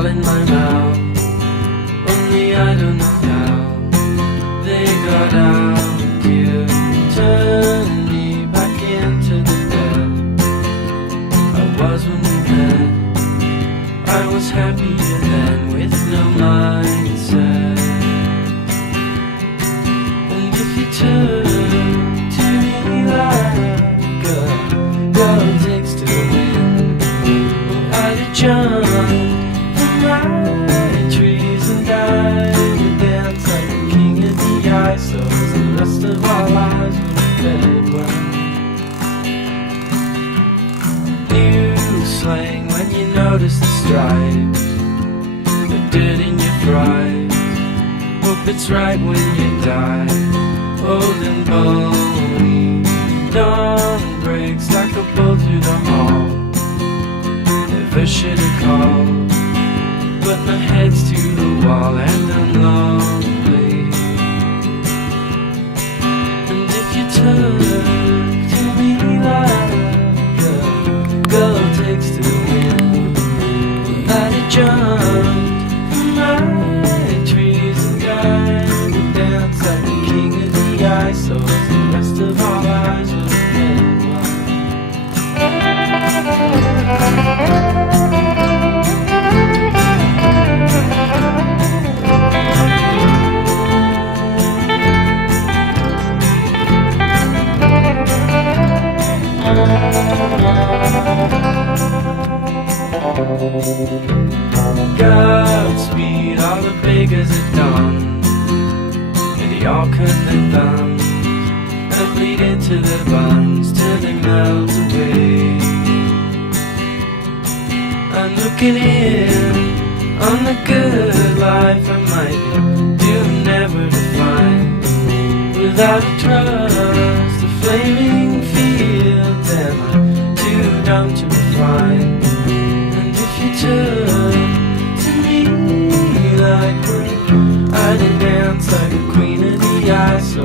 all in my mouth. Only I don't know how they got out. You turned me back into the bed I was when we met. I was happier then with no mindset. And if you turn to me like a girl takes to the wind, well, I'd have jumped from my trees and died and dance like a king of the ice. So as the rest of our lives were fed well. New slang when you notice the stripes, the dirt in your fries. Hope it's right when you die, old and bony. Dawn breaks like a bolt through the hall. Never should have called, but my head's to the wall and I'm lonely. And if you turn to me like a girl takes to the wind, I'd have jumped from my trees and died and dance like the king of the ice. So as the rest of our lives were dead. Godspeed, all the beggars at dawn, and they all cut their thumbs and bleed into their buns till they melt away. I'm looking in on the good life I might be doomed never to find. Without a trust, the flaming fields, am I too dumb to refine? And if you turn to me like when I did dance like a queen of the ice, so